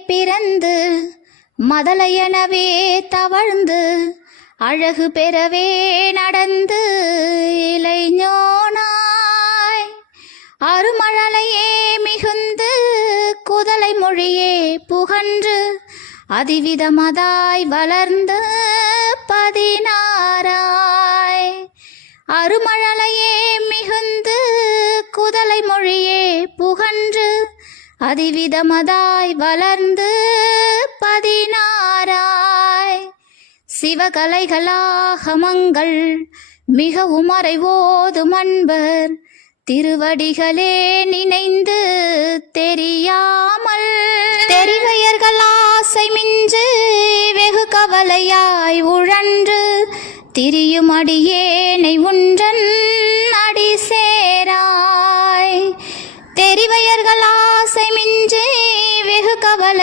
பிறந்து மதலையெனவே தவழ்ந்து அழகு பெறவே நடந்து இளைஞனாய் அருமழலையே மிகுந்து குதலை மொழியே புகன்று அதிவிதமதாய் வளர்ந்து 16 அருமழலையே மிகுந்து குதலை மொழியே புகன்று அதிவிதமதாய் வளர்ந்து 16 சிவகலைகளாகமங்கள் மிகவும் மறைவோதும் அன்பர் திருவடிகளே நினைந்து தெரியாமல் தெரிவையர்கள் ஆசை மிஞ்சு வெகு கவலையாய் உழன்று திரியும் அடியேனை உன்றன் அடி சேராய் தெரிவையர்கள் ஆசை மிஞ்சு வெகு கவலை